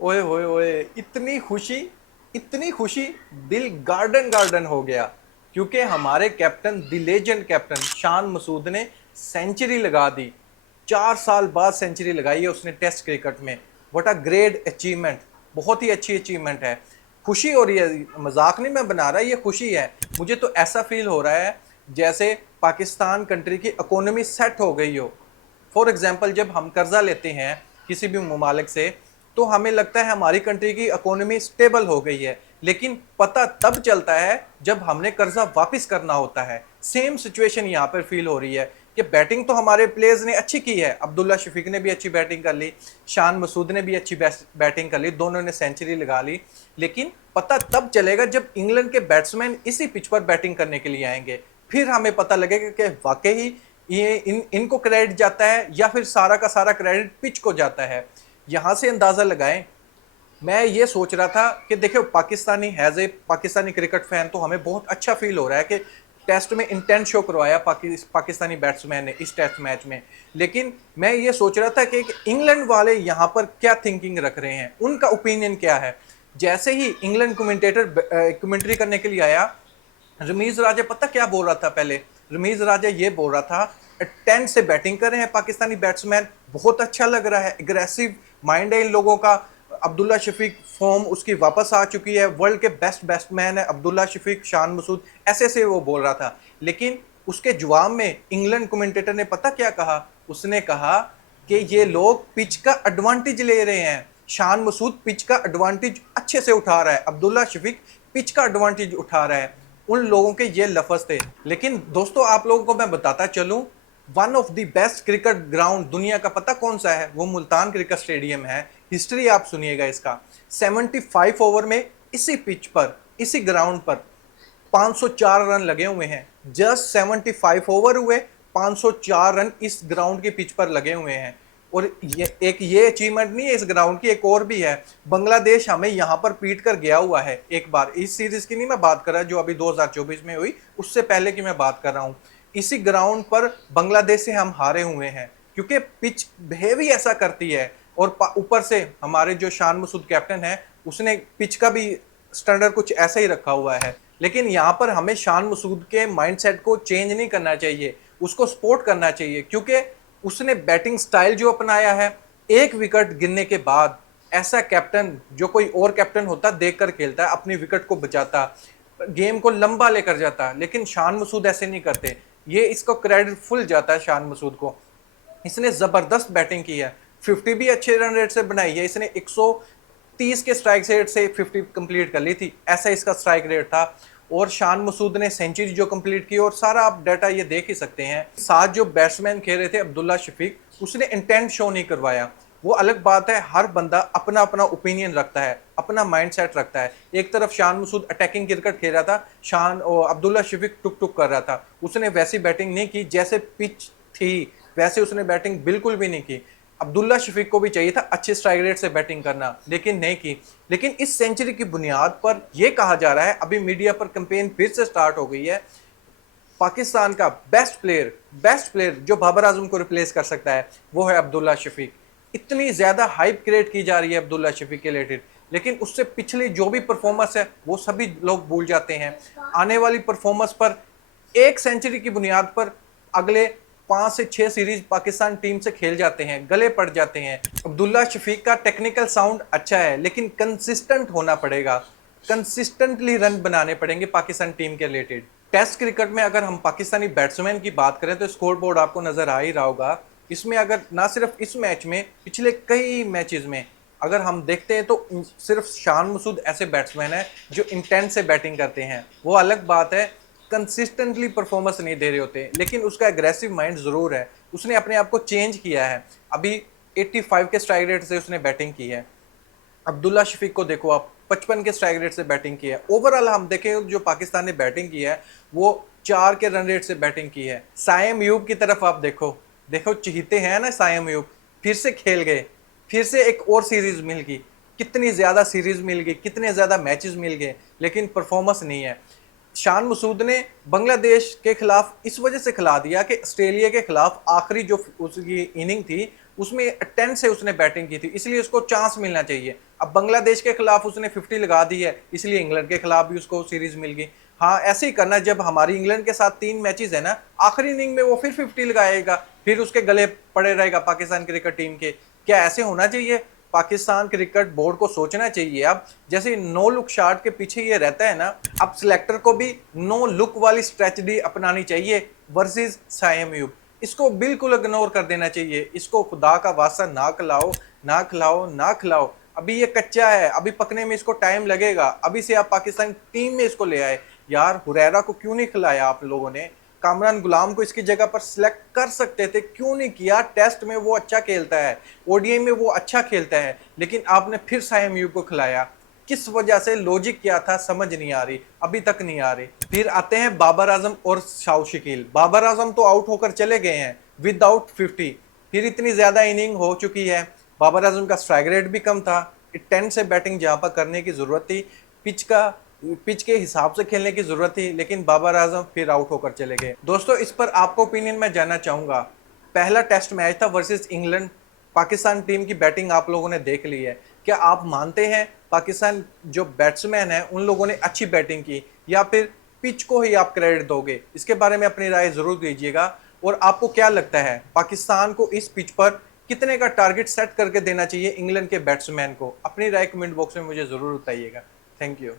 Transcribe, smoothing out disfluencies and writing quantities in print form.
ओए होए होए, इतनी खुशी, दिल गार्डन गार्डन हो गया, क्योंकि हमारे captain, the legend captain Shan Masood ने सेंचुरी लगा दी। 4 साल बाद सेंचुरी लगाई है उसने टेस्ट क्रिकेट में। व्हाट अ ग्रेट अचीवमेंट, बहुत ही अच्छी अचीवमेंट है। खुशी हो रही है, मजाक नहीं मैं बना रहा, ये खुशी है। मुझे तो ऐसा फील हो रहा है जैसे पाकिस्तान कंट्री की इकोनॉमी सेट हो गई हो। फॉर एग्जाम्पल, जब हम कर्जा लेते हैं किसी भी ममालिक से, तो हमें लगता है हमारी कंट्री की इकोनॉमी स्टेबल हो गई है, लेकिन पता तब चलता है जब हमने कर्जा वापस करना होता है। सेम सिचुएशन यहाँ पर फील हो रही है कि बैटिंग तो हमारे प्लेयर्स ने अच्छी की है, अब्दुल्ला शफीक ने भी अच्छी बैटिंग कर ली, शान मसूद ने भी अच्छी बैटिंग कर ली, दोनों ने सेंचुरी लगा ली, लेकिन पता तब चलेगा जब इंग्लैंड के बैट्समैन इसी पिच पर बैटिंग करने के लिए आएंगे। फिर हमें पता लगेगा कि वाकई ये इनको क्रेडिट जाता है या फिर सारा का सारा क्रेडिट पिच को जाता है। यहां से अंदाजा लगाएं। मैं ये सोच रहा था कि देखो, Pakistani as a Pakistani cricket fan तो हमें बहुत अच्छा फील हो रहा है कि टेस्ट में इंटेंट शो करवाया पाकिस्तानी बैट्समैन ने इस टेस्ट मैच में। लेकिन मैं ये सोच रहा था कि इंग्लैंड वाले यहाँ पर क्या थिंकिंग रख रहे हैं, उनका ओपिनियन क्या है। जैसे ही इंग्लैंड कमेंटेटर कमेंट्री करने के लिए आया, रमीज राजा पता क्या बोल रहा था पहले? रमीज राजा ये बोल रहा था, 10 से बैटिंग कर रहे हैं पाकिस्तानी बैट्समैन, बहुत अच्छा लग रहा है, एग्रेसिव माइंड है इन लोगों का। अब्दुल्ला शफीक फॉर्म उसकी वापस आ चुकी है, वर्ल्ड के बेस्ट बैट्समैन है अब्दुल्ला शफीक, शान मसूद, ऐसे से वो बोल रहा था। लेकिन उसके जवाब में इंग्लैंड कमेंटेटर ने पता क्या कहा? उसने कहा कि ये लोग पिच का एडवांटेज ले रहे हैं, शान मसूद पिच का एडवांटेज अच्छे से उठा रहा है, अब्दुल्ला शफीक पिच का एडवांटेज उठा रहा है। उन लोगों के ये लफ्ज थे। लेकिन दोस्तों, आप लोगों को मैं बताता चलूं, one of the best cricket ground दुनिया का पता कौन सा है? वो मुल्तान क्रिकेट स्टेडियम है। हिस्ट्री आप सुनिएगा इसका। 75 ओवर में इसी पिच पर, इसी ग्राउंड पर 504 रन लगे हुए हैं। जस्ट 75 ओवर हुए, 504 रन इस ग्राउंड की पिच पर लगे हुए हैं। और ये अचीवमेंट नहीं है इस ग्राउंड की, एक और भी है। बांग्लादेश हमें यहाँ पर पीट कर गया हुआ है एक बार। इस सीरीज की नहीं मैं बात कर रहा जो अभी 2024 में हुई, उससे पहले की मैं बात कर रहा हूँ। इसी ग्राउंड पर बांग्लादेश से हम हारे हुए हैं, क्योंकि पिच बिहेव ही ऐसा करती है। और ऊपर से हमारे जो शान मसूद कैप्टन है, उसने पिच का भी स्टैंडर्ड कुछ ऐसा ही रखा हुआ है। लेकिन यहाँ पर हमें शान मसूद के माइंडसेट को चेंज नहीं करना चाहिए, उसको सपोर्ट करना चाहिए, क्योंकि उसने बैटिंग स्टाइल जो अपनाया है, एक विकेट गिरने के बाद ऐसा कैप्टन जो कोई और कैप्टन होता देखकर खेलता है, अपनी विकेट को बचाता, गेम को लंबा लेकर जाता। लेकिन शान मसूद ऐसे नहीं करते, ये इसको क्रेडिट फुल जाता है शान मसूद को। इसने जबरदस्त बैटिंग की है, 50 भी अच्छे रन रेट से बनाई है इसने। 130 के स्ट्राइक रेट से 50 कंप्लीट कर ली थी, ऐसा इसका स्ट्राइक रेट था। और शान मसूद ने सेंचुरी जो कंप्लीट की, और सारा आप डाटा ये देख ही सकते हैं। साथ जो बैट्समैन खेल रहे थे अब्दुल्ला शफीक, उसने इंटेंट शो नहीं करवाया। वो अलग बात है, हर बंदा अपना अपना ओपिनियन रखता है, अपना माइंडसेट रखता है। एक तरफ शान मसूद अटैकिंग क्रिकेट खेल रहा था, शान और अब्दुल्ला शफीक टुक टुक कर रहा था। उसने वैसी बैटिंग नहीं की जैसे पिच थी, वैसे उसने बैटिंग बिल्कुल भी नहीं की। अब्दुल्ला शफीक को भी चाहिए था अच्छे स्ट्राइक रेट से बैटिंग करना, लेकिन नहीं की। लेकिन इस सेंचुरी की बुनियाद पर यह कहा जा रहा है, अभी मीडिया पर कैंपेन फिर से स्टार्ट हो गई है, पाकिस्तान का बेस्ट प्लेयर जो बाबर आजम को रिप्लेस कर सकता है, वो है अब्दुल्ला शफीक। इतनी ज्यादा हाइप क्रिएट की जा रही है अब्दुल्ला शफीक के रिलेटेड, लेकिन उससे पिछली जो भी परफॉर्मेंस है वो सभी लोग भूल जाते हैं। आने वाली परफॉर्मेंस पर, एक सेंचुरी की बुनियाद पर अगले 5 से 6 सीरीज पाकिस्तान टीम से खेल जाते हैं, गले पड़ जाते हैं। अब्दुल्ला शफीक का टेक्निकल साउंड अच्छा है, लेकिन कंसिस्टेंट होना पड़ेगा, कंसिस्टेंटली रन बनाने पड़ेंगे पाकिस्तान टीम के रिलेटेड। टेस्ट क्रिकेट में अगर हम पाकिस्तानी बैट्समैन की बात करें तो स्कोर बोर्ड आपको नजर आ ही रहा होगा। इसमें अगर ना सिर्फ इस मैच में, पिछले कई मैचेस में अगर हम देखते हैं तो सिर्फ शान मसूद ऐसे बैट्समैन है जो इंटेंट से बैटिंग करते हैं। वो अलग बात है, कंसिस्टेंटली परफॉर्मेंस नहीं दे रहे होते, लेकिन उसका एग्रेसिव माइंड जरूर है। उसने अपने आप को चेंज किया है। अभी 85 के स्ट्राइक रेट से उसने बैटिंग की है। अब्दुल्ला शफीक को देखो आप, 55 के स्ट्राइक रेट से बैटिंग की है। ओवरऑल हम देखें जो पाकिस्तान ने बैटिंग की है, वो 4 के रन रेट से बैटिंग की है। साइम यूब की तरफ आप देखो, देखो चहीते हैं ना साइम यूब, फिर से खेल गए, फिर से एक और सीरीज मिल गई। कितनी ज्यादा सीरीज मिल गई, कितने ज्यादा मैचेस मिल गए, लेकिन परफॉर्मेंस नहीं है। शान मसूद ने बांग्लादेश के खिलाफ इस वजह से खिला दिया कि ऑस्ट्रेलिया के खिलाफ आखिरी जो उसकी इनिंग थी, उसमें 10 से उसने बैटिंग की थी, इसलिए उसको चांस मिलना चाहिए। अब बांग्लादेश के खिलाफ उसने 50 लगा दी है, इसलिए इंग्लैंड के खिलाफ भी उसको सीरीज मिल गई। हाँ, ऐसे ही करना, जब हमारी इंग्लैंड के साथ 3 मैचेस है ना, आखिरी इनिंग में वो फिर 50 लगाएगा, फिर उसके गले पड़े रहेगा पाकिस्तान क्रिकेट टीम के। क्या ऐसे होना चाहिए? पाकिस्तान क्रिकेट बोर्ड को सोचना चाहिए अब, जैसे नो लुक शॉट के पीछे ये रहता है ना, अब सिलेक्टर को भी नो लुक वाली स्ट्रेटजी अपनानी चाहिए वर्सेस साइम अयूब। इसको बिल्कुल इग्नोर कर देना चाहिए, इसको खुदा का वास्ता ना खिलाओ, ना खिलाओ, ना खिलाओ। अभी ये कच्चा है, अभी पकने में इसको टाइम लगेगा, अभी से आप पाकिस्तान टीम में इसको ले आए। यार हुरैरा को क्यों नहीं खिलाया आप लोगों ने? कामरान गुलाम को इसकी जगह पर सिलेक्ट कर सकते थे, क्यों नहीं किया? टेस्ट में वो अच्छा खेलता है, ओडीआई में वो अच्छा खेलता है, लेकिन आपने फिर साइम अयूब को खिलाया। किस वजह से? लॉजिक क्या था समझ नहीं आ रही, अभी तक नहीं आ रही। फिर आते हैं बाबर आजम और शाह शकील। बाबर आजम तो आउट होकर चले गए हैं विदाउट 50, फिर इतनी ज्यादा इनिंग हो चुकी है। बाबर आजम का स्ट्राइक रेट भी कम था, 10 से बैटिंग जहां पर करने की जरूरत थी, पिच के हिसाब से खेलने की जरूरत थी, लेकिन बाबर आजम फिर आउट होकर चले गए। दोस्तों, इस पर आपको ओपिनियन मैं जानना चाहूंगा। पहला टेस्ट मैच था वर्सेस इंग्लैंड, पाकिस्तान टीम की बैटिंग आप लोगों ने देख ली है, क्या आप मानते हैं पाकिस्तान जो बैट्समैन है उन लोगों ने अच्छी बैटिंग की, या फिर पिच को ही आप क्रेडिट दोगे? इसके बारे में अपनी राय जरूर दीजिएगा। और आपको क्या लगता है पाकिस्तान को इस पिच पर कितने का टारगेट सेट करके देना चाहिए इंग्लैंड के बैट्समैन को? अपनी राय कमेंट बॉक्स में मुझे जरूर बताइएगा। Thank you.